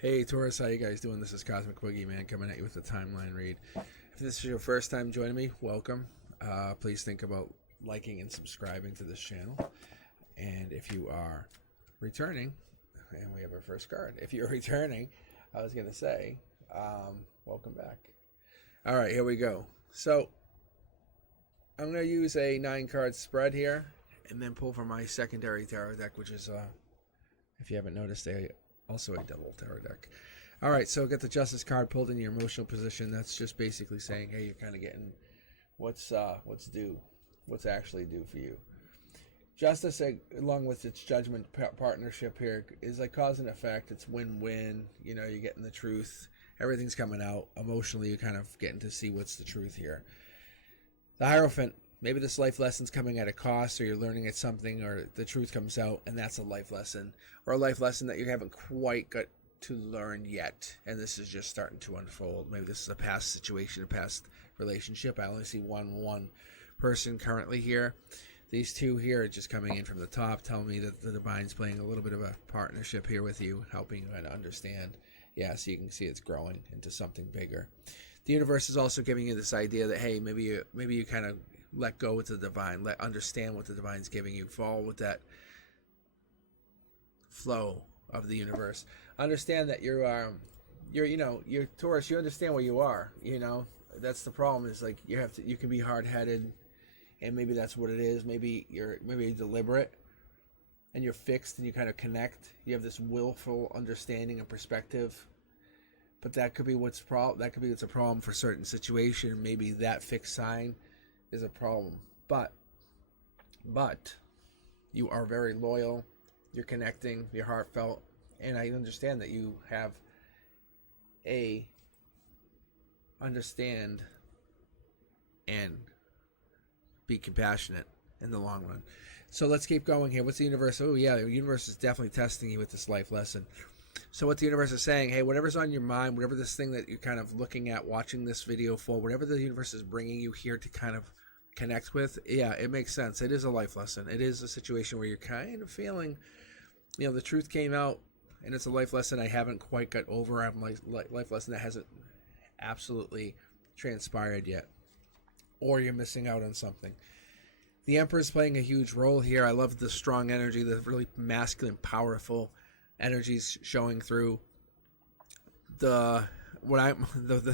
Hey Taurus, how you guys doing? This is Cosmic Boogeyman coming at you with a timeline read. If this is your first time joining me, welcome. Please think about liking and subscribing to this channel. And if you are returning, and we have our first card. If you're returning, I was going to say, welcome back. All right, here we go. So I'm going to use a 9-card spread here and then pull from my secondary tarot deck, which is, if you haven't noticed, also a double tarot deck. All right, so get the Justice card pulled in your emotional position. That's just basically saying, hey, you're kind of getting what's due, what's actually due for you. Justice, along with its judgment partnership here, is like cause and effect. It's win-win. You know, you're getting the truth. Everything's coming out. Emotionally, you're kind of getting to see what's the truth here. The Hierophant, maybe this life lesson's coming at a cost, or you're learning at something, or the truth comes out, and that's a life lesson. Or a life lesson that you haven't quite got to learn yet, and this is just starting to unfold. Maybe this is a past situation, a past relationship. I only see one person currently here. These two here are just coming in from the top, telling me that the Divine's playing a little bit of a partnership here with you, helping you kind of understand. Yeah, so you can see it's growing into something bigger. The universe is also giving you this idea that, hey, maybe you kind of let go with the Divine, understand what the Divine's giving you, fall with that flow of the universe. Understand that you're Taurus. You understand where you are. You know, that's the problem. Is like you can be hard-headed, and maybe that's what it is. Maybe you're deliberate, and you're fixed, and you kind of connect. You have this willful understanding and perspective, but that could be what's a problem for certain situation. Maybe that fixed sign is a problem, but you are very loyal. You're connecting. You're heartfelt, and I understand that you have understand and be compassionate in the long run. So let's keep going here. What's the universe? Oh yeah, the universe is definitely testing you with this life lesson. So what the universe is saying, hey, whatever's on your mind, whatever this thing that you're kind of looking at, watching this video for, whatever the universe is bringing you here to kind of connect with, yeah, it makes sense. It is a life lesson. It is a situation where you're kind of feeling, the truth came out, and it's a life lesson I haven't quite got over. I'm like life lesson that hasn't absolutely transpired yet, or you're missing out on something. The Emperor's playing a huge role here. I love the strong energy, the really masculine, powerful energies showing through. The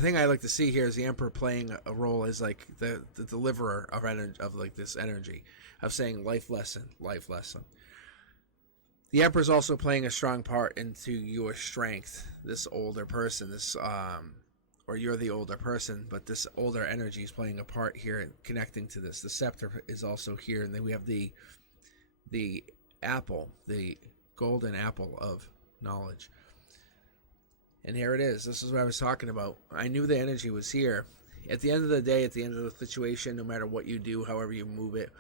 thing I like to see here is the Emperor playing a role as like the deliverer of energy, of like this energy of saying life lesson. The Emperor's also playing a strong part into your strength. This older person, or you're the older person, but this older energy is playing a part here and connecting to this. The Scepter is also here, and then we have the apple, the golden apple of knowledge. And here it is. This is what I was talking about. I knew the energy was here. At the end of the day, at the end of the situation, no matter what you do, however you move it,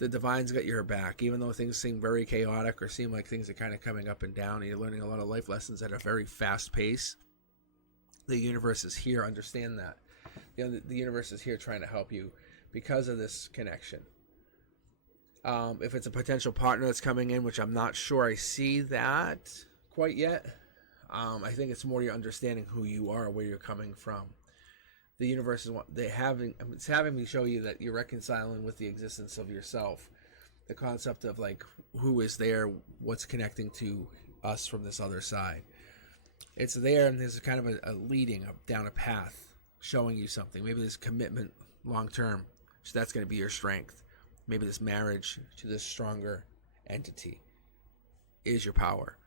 the Divine's got your back. Even though things seem very chaotic or seem like things are kind of coming up and down, and you're learning a lot of life lessons at a very fast pace, the universe is here. Understand that. The universe is here trying to help you because of this connection. If it's a potential partner that's coming in, which I'm not sure I see that quite yet, I think it's more your understanding who you are, where you're coming from. The universe is it's having me show you that you're reconciling with the existence of yourself. The concept of like who is there, what's connecting to us from this other side. It's there, and there's kind of a leading up down a path, showing you something. Maybe this commitment long term, so that's going to be your strength. Maybe this marriage to this stronger entity is your power.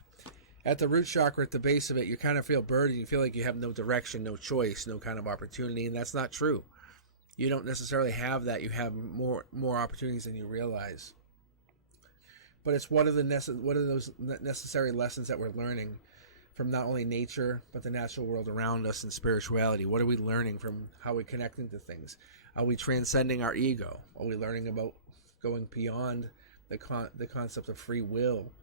At the root chakra, at the base of it, you kind of feel burdened. You feel like you have no direction, no choice, no kind of opportunity, and that's not true. You don't necessarily have that. You have more opportunities than you realize. But it's what are those necessary lessons that we're learning from not only nature, but the natural world around us and spirituality. What are we learning from how we're connecting to things? Are we transcending our ego? Are we learning about going beyond the concept of free will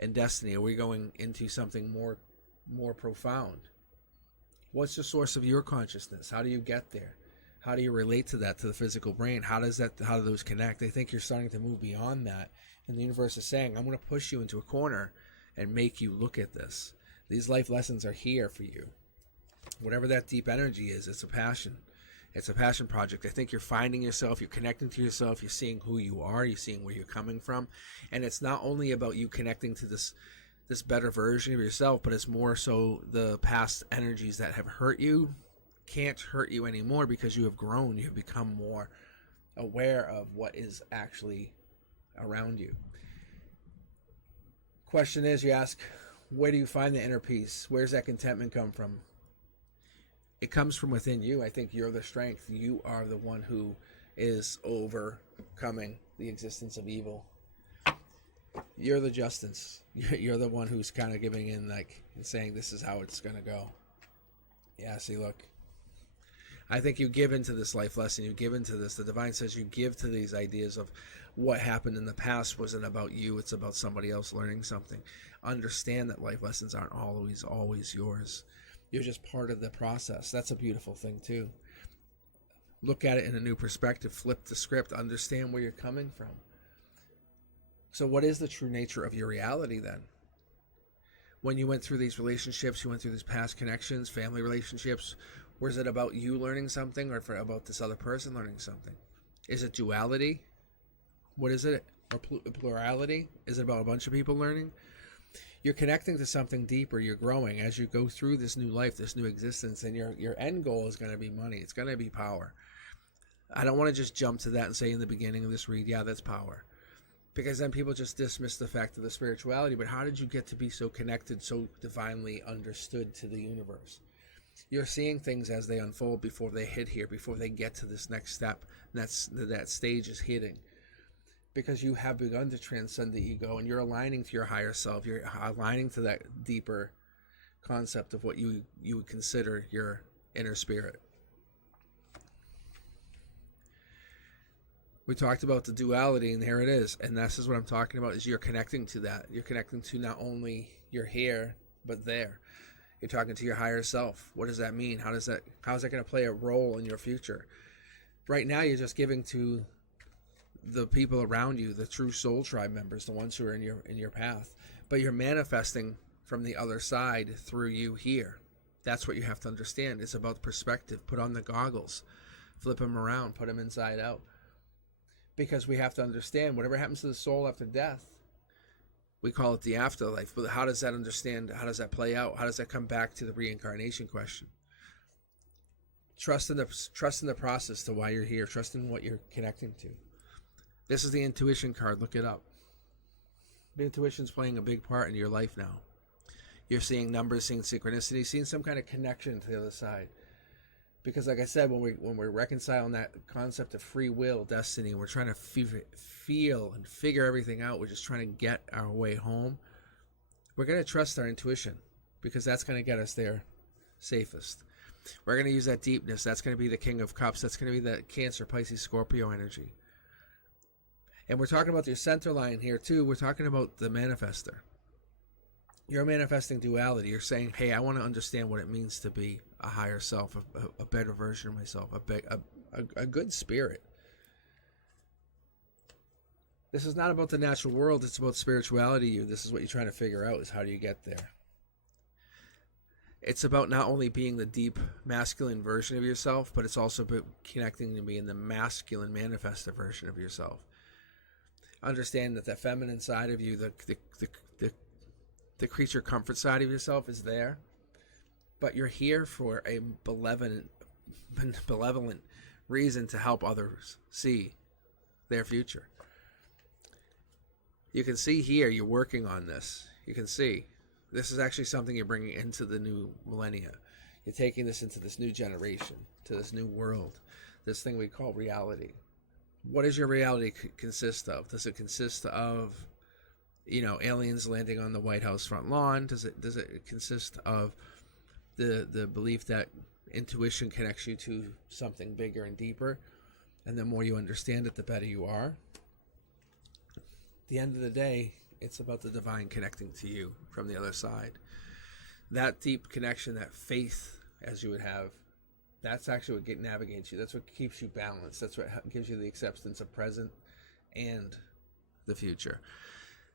and destiny? Are we going into something more profound? What's the source of your consciousness? How do you get there? How do you relate to that, to the physical brain? How do those connect? I think you're starting to move beyond that. And the universe is saying, I'm going to push you into a corner and make you look at this. These life lessons are here for you. Whatever that deep energy is, it's a passion. It's a passion project. I think you're finding yourself, you're connecting to yourself, you're seeing who you are, you're seeing where you're coming from. And it's not only about you connecting to this better version of yourself, but it's more so the past energies that have hurt you can't hurt you anymore because you have grown, you have become more aware of what is actually around you. Question is, you ask, where do you find the inner peace? Where's that contentment come from? It comes from within you. I think you're the strength. You are the one who is overcoming the existence of evil. You're the justice. You're the one who's kind of giving in, like, and saying this is how it's going to go. Yeah, see, look. I think you give into this life lesson. You give into this. The divine says you give to these ideas of what happened in the past wasn't about you. It's about somebody else learning something. Understand that life lessons aren't always yours. You're just part of the process. That's a beautiful thing, too. Look at it in a new perspective. Flip the script. Understand where you're coming from. So what is the true nature of your reality, then? When you went through these relationships, you went through these past connections, family relationships, was it about you learning something or about this other person learning something? Is it duality? What is it? Or plurality? Is it about a bunch of people learning? You're connecting to something deeper. You're growing as you go through this new life, this new existence, and your end goal is going to be money. It's going to be power. I don't want to just jump to that and say in the beginning of this read, yeah, that's power. Because then people just dismiss the fact of the spirituality. But how did you get to be so connected, so divinely understood to the universe? You're seeing things as they unfold before they hit here, before they get to this next step. And that stage is hitting. Because you have begun to transcend the ego and you're aligning to your higher self. You're aligning to that deeper concept of what you would consider your inner spirit. We talked about the duality, and here it is. And this is what I'm talking about, is you're connecting to that. You're connecting to not only your here, but there. You're talking to your higher self. What does that mean? How is that going to play a role in your future? Right now, you're just giving to the people around you, the true soul tribe members, the ones who are in your path. But you're manifesting from the other side through you here. That's what you have to understand. It's about perspective. Put on the goggles. Flip them around. Put them inside out. Because we have to understand whatever happens to the soul after death, we call it the afterlife. But how does that understand? How does that play out? How does that come back to the reincarnation question? Trust in the process to why you're here. Trust in what you're connecting to. This is the intuition card. Look it up. The intuition's playing a big part in your life now. You're seeing numbers, seeing synchronicity, seeing some kind of connection to the other side. Because like I said, when we're reconciling that concept of free will, destiny, we're trying to feel and figure everything out. We're just trying to get our way home. We're going to trust our intuition because that's going to get us there safest. We're going to use that deepness. That's going to be the King of Cups. That's going to be the Cancer, Pisces, Scorpio energy. And we're talking about your center line here too. We're talking about the manifester. You're manifesting duality. You're saying, hey, I want to understand what it means to be a higher self, a better version of myself, a good spirit. This is not about the natural world. It's about spirituality. This is what you're trying to figure out, is how do you get there. It's about not only being the deep masculine version of yourself, but it's also about connecting to being the masculine manifestor version of yourself. Understand that the feminine side of you, the creature comfort side of yourself is there, but you're here for a benevolent reason to help others see their future. You can see here, you're working on this. You can see this is actually something you're bringing into the new millennia. You're taking this into this new generation, to this new world, this thing we call reality. What does your reality consist of? Does it consist of, aliens landing on the White House front lawn? Does it consist of the belief that intuition connects you to something bigger and deeper, and the more you understand it, the better you are? At the end of the day, it's about the divine connecting to you from the other side. That deep connection, that faith, as you would have, that's actually what navigates you. That's what keeps you balanced. That's what gives you the acceptance of present and the future.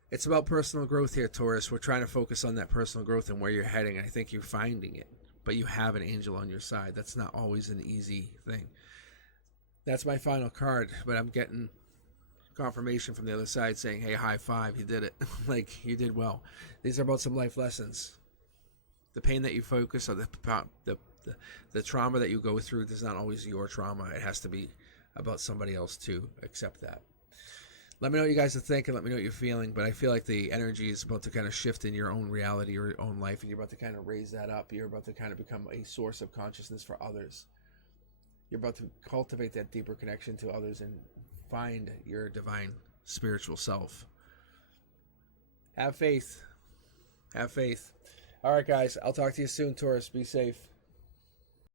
It's about personal growth here, Taurus. We're trying to focus on that personal growth and where you're heading. I think you're finding it, but you have an angel on your side. That's not always an easy thing. That's my final card, but I'm getting confirmation from the other side saying, hey, high five, you did it. Like, you did well. These are about some life lessons. The pain that you focus on, the trauma that you go through is not always your trauma. It has to be about somebody else to accept that. Let me know what you guys are thinking. Let me know what you're feeling. But I feel like the energy is about to kind of shift in your own reality, your own life, and you're about to kind of raise that up. You're about to kind of become a source of consciousness for others. You're about to cultivate that deeper connection to others and find your divine spiritual self. Have faith. Have faith. All right, guys. I'll talk to you soon, Taurus. Be safe.